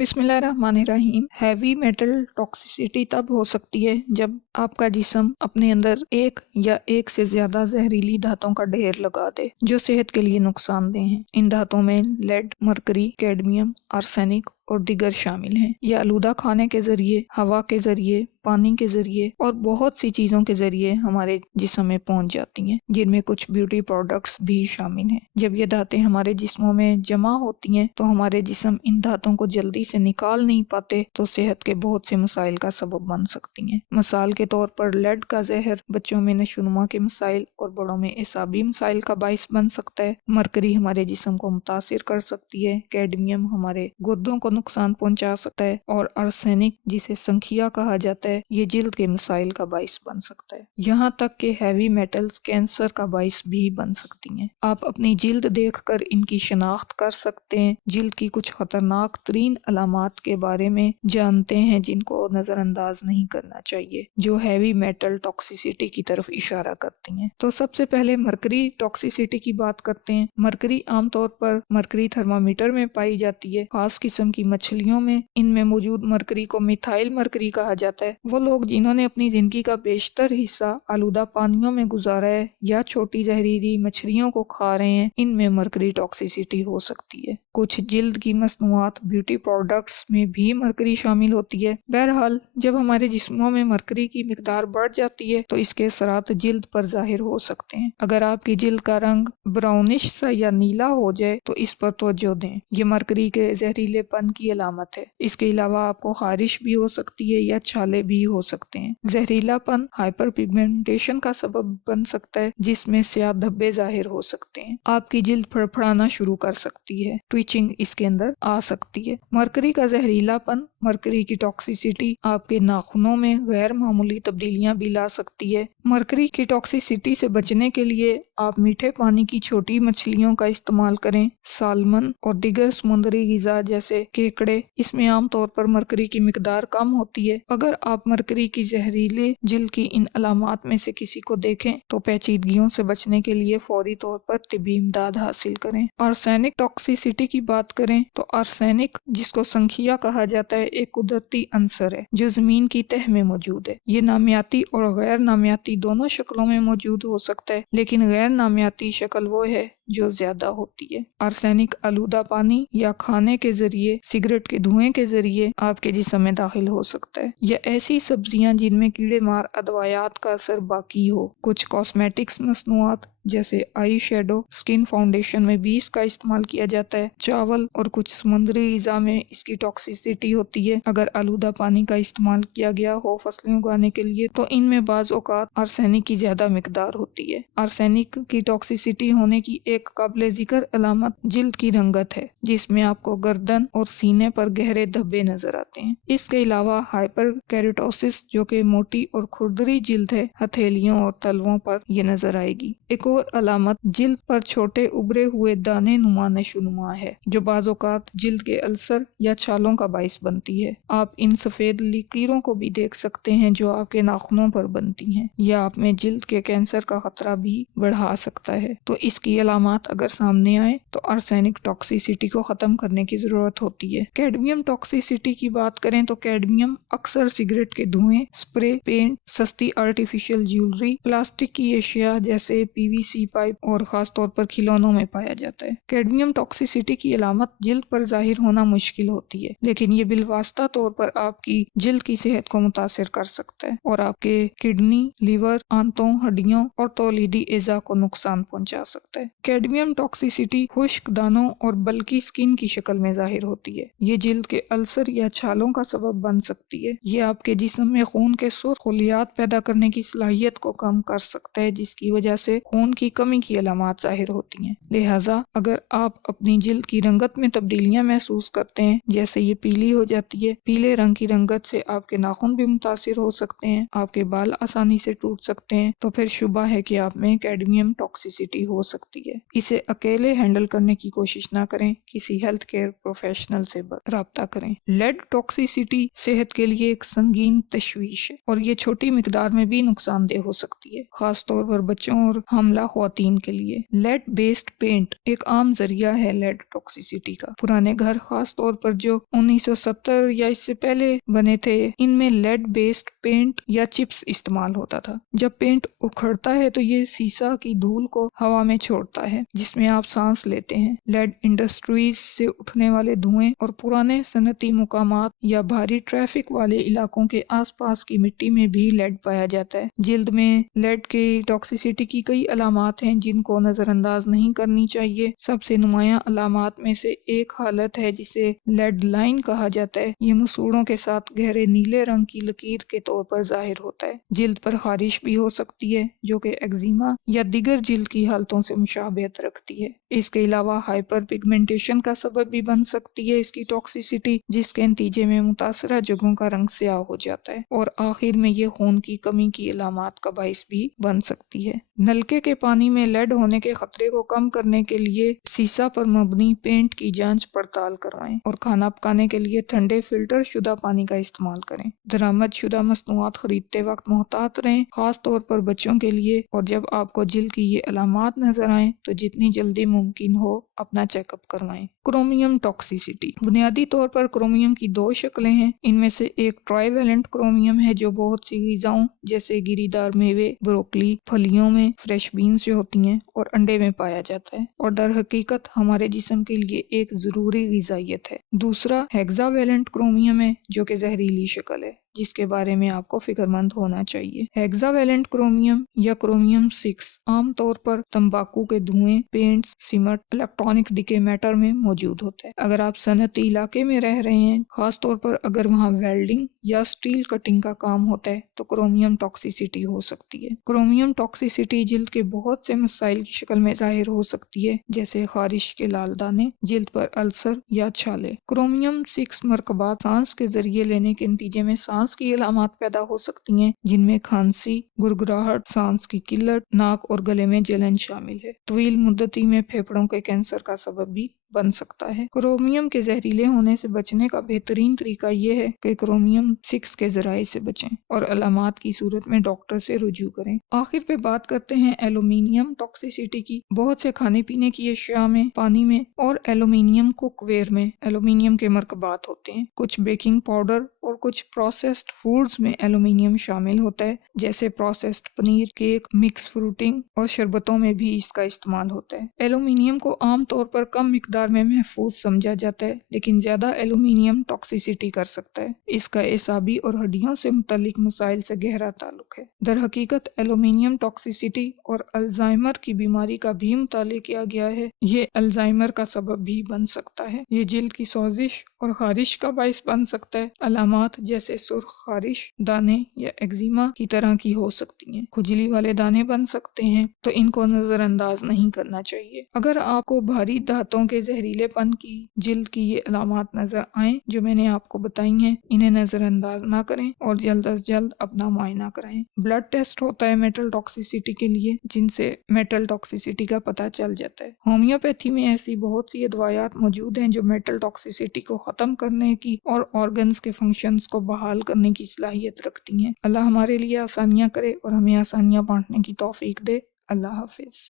بسم اللہ الرحمن الرحیم۔ ہیوی میٹل ٹاکسیسٹی تب ہو سکتی ہے جب آپ کا جسم اپنے اندر ایک یا ایک سے زیادہ زہریلی دھاتوں کا ڈھیر لگا دے جو صحت کے لیے نقصان دہ ہیں۔ ان دھاتوں میں لیڈ، مرکری، کیڈمیم، آرسینک اور دیگر شامل ہیں۔ یہ آلودہ کھانے کے ذریعے، ہوا کے ذریعے، پانی کے ذریعے اور بہت سی چیزوں کے ذریعے ہمارے جسم میں پہنچ جاتی ہیں، جن میں کچھ بیوٹی پروڈکٹس بھی شامل ہیں۔ جب یہ دھاتیں ہمارے جسموں میں جمع ہوتی ہیں تو ہمارے جسم ان دھاتوں کو جلدی سے نکال نہیں پاتے، تو صحت کے بہت سے مسائل کا سبب بن سکتی ہیں۔ مثال کے طور پر لیڈ کا زہر بچوں میں نشوونما کے مسائل اور بڑوں میں اعصابی مسائل کا باعث بن سکتا ہے۔ مرکری ہمارے جسم کو متاثر کر سکتی ہے۔ کیڈمیم ہمارے گردوں کو نقصان پہنچا سکتا ہے، اور آرسینک جسے سنکھیا کہا جاتا ہے یہ جلد کے مسائل کا باعث بن سکتا ہے۔ یہاں تک کہ ہیوی میٹلز کینسر کا باعث بھی بن سکتی ہیں۔ آپ اپنی جلد دیکھ کر ان کی شناخت کر سکتے ہیں۔ جلد کی کچھ خطرناک ترین علامات کے بارے میں جانتے ہیں جن کو نظر انداز نہیں کرنا چاہیے، جو ہیوی میٹل ٹاکسیسٹی کی طرف اشارہ کرتی ہیں۔ تو سب سے پہلے مرکری ٹاکسیسٹی کی بات کرتے ہیں۔ مرکری عام طور پر مرکری تھرمامیٹر میں پائی جاتی ہے۔ خاص قسم کی مچھلیوں میں ان میں موجود مرکری کو میتھائل مرکری کہا جاتا ہے۔ وہ لوگ جنہوں نے اپنی زندگی کا بیشتر حصہ آلودہ پانیوں میں گزارا ہے یا چھوٹی زہریلی مچھلیوں کو کھا رہے ہیں، ان میں مرکری ٹاکسیسٹی ہو سکتی ہے۔ کچھ جلد کی مصنوعات، بیوٹی پروڈکٹس میں بھی مرکری شامل ہوتی ہے۔ بہرحال جب ہمارے جسموں میں مرکری کی مقدار بڑھ جاتی ہے تو اس کے اثرات جلد پر ظاہر ہو سکتے ہیں۔ اگر آپ کی جلد کا رنگ براؤنش سا یا نیلا ہو جائے تو اس پر توجہ دیں، یہ مرکری کے زہریلے پن کی علامت ہے۔ اس کے علاوہ آپ کو خارش بھی ہو سکتی ہے یا چھالے بھی ہو سکتے ہیں۔ زہریلا پن ہائپر پیگمنٹیشن کا سبب بن سکتا ہے، جس میں سیاہ دھبے ظاہر ہو سکتے ہیں۔ آپ کی جلد پھڑپھڑانا شروع کر سکتی ہے، ٹویچنگ اس کے اندر آ سکتی ہے۔ مرکری کا زہریلا پن، مرکری کی ٹاکسیسٹی آپ کے ناخنوں میں غیر معمولی تبدیلیاں بھی لا سکتی ہے۔ مرکری کی ٹاکسیسٹی سے بچنے کے لیے آپ میٹھے پانی کی چھوٹی مچھلیوں کا استعمال کریں۔ سالمن اور دیگر سمندری غذا جیسے کیکڑے، اس میں عام طور پر مرکری کی مقدار کم ہوتی ہے۔ اگر آپ مرکری کی زہریلے جلد کی ان علامات میں سے کسی کو دیکھیں تو پیچیدگیوں سے بچنے کے لیے فوری طور پر طبی امداد حاصل کریں۔ آرسینک ٹاکسیسٹی کی بات کریں تو آرسینک، جس کو سنکھیا کہا جاتا ہے، ایک قدرتی عنصر ہے جو زمین کی تہہ میں موجود ہے۔ یہ نامیاتی اور غیر نامیاتی دونوں شکلوں میں موجود ہو سکتا ہے، لیکن غیر نامیاتی شکل وہ ہے جو زیادہ ہوتی ہے۔ آرسینک آلودہ پانی یا کھانے کے ذریعے، سگریٹ کے دھوئیں کے ذریعے آپ کے جسم میں داخل ہو سکتا ہے، یا ایسی سبزیاں جن میں کیڑے مار ادویات کا اثر باقی ہو۔ کچھ کاسمیٹکس مصنوعات جیسے آئی شیڈو، سکن فاؤنڈیشن میں بھی اس کا استعمال کیا جاتا ہے۔ چاول اور کچھ سمندری غذا میں اس کی ٹاکسیسٹی ہوتی ہے۔ اگر آلودہ پانی کا استعمال کیا گیا ہو فصلیں اگانے کے لیے تو ان میں بعض اوقات آرسینک کی زیادہ مقدار ہوتی ہے۔ آرسینک کی ٹاکسیسٹی ہونے کی ایک قابل ذکر علامت جلد کی رنگت ہے، جس میں آپ کو گردن اور سینے پر گہرے دھبے نظر آتے ہیں۔ اس کے علاوہ ہائپر کیراٹوسس، جو کہ موٹی اور کھردری جلد ہے، ہتھیلیوں اور تلووں پر یہ نظر آئے گی۔ ایک اور علامت جلد پر چھوٹے ابھرے ہوئے دانے نما نشوونما ہے، جو بعض اوقات جلد کے السر یا چھالوں کا باعث بنتی ہے۔ آپ ان سفید لکیروں کو بھی دیکھ سکتے ہیں جو آپ کے ناخنوں پر بنتی ہیں۔ یہ آپ میں جلد کے کینسر کا خطرہ بھی بڑھا سکتا ہے۔ تو اس کی علامات اگر سامنے آئے تو آرسینک ٹاکسیسٹی کو ختم کرنے کی ضرورت ہوتی ہے۔ کیڈمیم ٹاکسیسٹی کی بات کریں تو کیڈمیم اکثر سگریٹ کے دھوئیں، اسپرے پینٹ، سستی آرٹیفیشل جیولری، پلاسٹک کی اشیاء جیسے پی وی سی پائپ اور خاص طور پر کھلونوں میں پایا جاتا ہے۔ کیڈمیم ٹاکسیسٹی کی علامت جلد پر ظاہر ہونا مشکل ہوتی ہے، لیکن یہ بالواسطہ طور پر آپ کی جلد کی صحت کو متاثر کر سکتا ہے اور آپ کے کڈنی، لیور، آنتوں، ہڈیوں اور تولیدی اعضاء کو نقصان پہنچا سکتا ہے۔ کیڈمیم ٹاکسیسٹی خشک دانوں اور بلکی سکن کی شکل میں ظاہر ہوتی ہے۔ یہ جلد کے السر یا چھالوں کا سبب بن سکتی ہے۔ یہ آپ کے جسم میں خون کے سرخ خلیات پیدا کرنے کی صلاحیت کو کم کر سکتا ہے، جس کی وجہ سے خون کی کمی کی علامات ظاہر ہوتی ہیں۔ لہٰذا اگر آپ اپنی جلد کی رنگت میں تبدیلیاں محسوس کرتے ہیں، جیسے یہ پیلی ہو جاتی ہے، پیلے رنگ کی رنگت سے آپ کے ناخن بھی متاثر ہو سکتے ہیں، آپ کے بال آسانی سے ٹوٹ سکتے ہیں، تو پھر شبہ ہے کہ آپ میں کیڈمیم ٹاکسیسٹی ہو سکتی ہے۔ اسے اکیلے ہینڈل کرنے کی کوشش نہ کریں، کسی ہیلتھ کیئر پروفیشنل سے رابطہ کریں۔ لیڈ ٹاکسیسٹی صحت کے لیے ایک سنگین تشویش ہے اور یہ چھوٹی مقدار میں بھی نقصان دہ ہو سکتی ہے، خاص طور پر بچوں اور حاملہ اعلیٰ خواتین کے لیے۔ لیڈ بیسڈ پینٹ ایک عام ذریعہ ہے لیڈ ٹاکسیسٹی کا۔ پرانے گھر خاص طور پر جو 1970 یا اس سے پہلے بنے تھے، ان میں لیڈ بیسڈ پینٹ یا چپس استعمال ہوتا تھا۔ جب پینٹ اکھڑتا ہے تو یہ سیسہ کی دھول کو ہوا میں چھوڑتا ہے جس میں آپ سانس لیتے ہیں۔ لیڈ انڈسٹریز سے اٹھنے والے دھوئیں اور پرانے صنعتی مقامات یا بھاری ٹریفک والے علاقوں کے آس پاس کی مٹی میں بھی لیڈ پایا جاتا ہے۔ جلد میں لیڈ کی ٹاکسیسٹی کی کئی علامات ہیں جن کو نظر انداز نہیں کرنی چاہیے۔ سب سے نمایاں علامات میں سے ایک حالت ہے جسے لیڈ لائن کہا جاتا ہے۔ یہ مسوڑوں کے ساتھ گہرے نیلے رنگ کی لکیر کے طور پر ظاہر ہوتا ہے۔ جلد پر خارش بھی ہو سکتی ہے جو کہ ایگزیما یا دیگر جلد کی حالتوں سے مشابہت رکھتی ہے۔ اس کے علاوہ ہائپر پگمنٹیشن کا سبب بھی بن سکتی ہے اس کی ٹاکسیسٹی، جس کے نتیجے میں متاثرہ جگہوں کا رنگ سیاہ ہو جاتا ہے اور آخر میں یہ خون کی کمی کی علامات کا باعث بھی بن سکتی ہے۔ نلکے کے پانی میں لیڈ ہونے کے خطرے کو کم کرنے کے لیے سیسہ پر مبنی پینٹ کی جانچ پڑتال کروائیں اور کھانا پکانے کے لیے ٹھنڈے فلٹر شدہ پانی کا استعمال کریں۔ درآمد شدہ مصنوعات خریدتے وقت محتاط رہیں، خاص طور پر بچوں کے لیے، اور جب آپ کو جلد کی یہ علامات نظر آئیں تو جتنی جلدی ممکن ہو اپنا چیک اپ کروائیں۔ کرومیم ٹاکسیسٹی بنیادی طور پر کرومیم کی دو شکلیں ہیں۔ ان میں سے ایک ٹرائی ویلنٹ کرومیم ہے جو بہت سی غذاؤں جیسے گری دار میوے، بروکلی، پھلیوں میں فریش بینز جو ہوتی ہیں اور انڈے میں پایا جاتا ہے اور در حقیقت ہمارے جسم کے لیے ایک ضروری غذائیت ہے۔ دوسرا ہیگزا ویلنٹ کرومیم ہے جو کہ زہریلی شکل ہے جس کے بارے میں آپ کو فکر مند ہونا چاہیے۔ ہیگزا ویلنٹ کرومیم یا کرومیم 6 عام طور پر تمباکو کے دھوئیں، پینٹس، سیمنٹ، الیکٹرانک ڈیکے میٹر میں موجود ہوتا ہے۔ اگر آپ صنعتی علاقے میں رہ رہے ہیں، خاص طور پر اگر وہاں ویلڈنگ یا سٹیل کٹنگ کا کام ہوتا ہے، تو کرومیم ٹاکسیسٹی ہو سکتی ہے۔ کرومیم ٹاکسیسٹی جلد کے بہت سے مسائل کی شکل میں ظاہر ہو سکتی ہے جیسے خارش کے لال دانے، جلد پر السر یا چھالے۔ کرومیم 6 مرکبات سانس کے ذریعے لینے کے نتیجے میں سانس کی علامات پیدا ہو سکتی ہیں جن میں کھانسی، گڑگڑاہٹ، سانس کی قلت، ناک اور گلے میں جلن شامل ہے۔ طویل مدتی میں پھیپھڑوں کے کینسر کا سبب بھی بن سکتا ہے۔ کرومیم کے زہریلے ہونے سے بچنے کا بہترین طریقہ یہ ہے کہ کرومیم 6 کے ذرائع سے بچیں اور علامات کی صورت میں ڈاکٹر سے رجوع کریں۔ آخر پہ بات کرتے ہیں ایلومینیم ٹاکسیسٹی کی۔ بہت سے کھانے پینے کی اشیاء میں، پانی میں اور ایلومینیم کوک ویئر میں ایلومینیم کے مرکبات ہوتے ہیں۔ کچھ بیکنگ پاؤڈر اور کچھ پروسیسڈ فوڈز میں ایلومینیم شامل ہوتا ہے جیسے پروسیسڈ پنیر، کیک، مکس فروٹنگ اور شربتوں میں بھی اس کا استعمال ہوتا ہے۔ ایلومینیم کو عام طور پر کم مقدار میں محفوظ سمجھا جاتا ہے لیکن زیادہ ایلومینیم ٹاکسیسٹی کر سکتا ہے۔ اس کا اعصابی اور ہڈیوں سے متعلق مسائل سے گہرا تعلق ہے۔ در حقیقت ایلومینیم ٹاکسیسٹی اور الزائمر کی بیماری کا بھی مطالعہ کیا گیا ہے۔ یہ الزائمر کا سبب بھی بن سکتا ہے۔ یہ جلد کی سوزش اور خارش کا باعث بن سکتا ہے۔ علامات جیسے سرخ خارش، دانے یا ایگزیما کی طرح کی ہو سکتی ہیں۔ کھجلی والے دانے بن سکتے ہیں تو ان کو نظر انداز نہیں کرنا چاہیے۔ اگر آپ کو بھاری دھاتوں کے زہریلے پن کی، جلد کی یہ علامات نظر آئیں جو میں نے آپ کو بتائی ہیں، انہیں نظر انداز نہ کریں اور جلد از جلد اپنا معائنہ کرائیں۔ بلڈ ٹیسٹ ہوتا ہے میٹل ٹاکسیسٹی کے لیے جن سے میٹل ٹاکسیسٹی کا پتہ چل جاتا ہے۔ ہومیوپیتھی میں ایسی بہت سی ادویات موجود ہیں جو میٹل ٹاکسیسٹی کو ختم کرنے کی اور آرگنز کے فنکشنز کو بحال کرنے کی صلاحیت رکھتی ہیں۔ اللہ ہمارے لیے آسانیاں کرے اور ہمیں آسانیاں بانٹنے کی توفیق دے۔ اللہ حافظ۔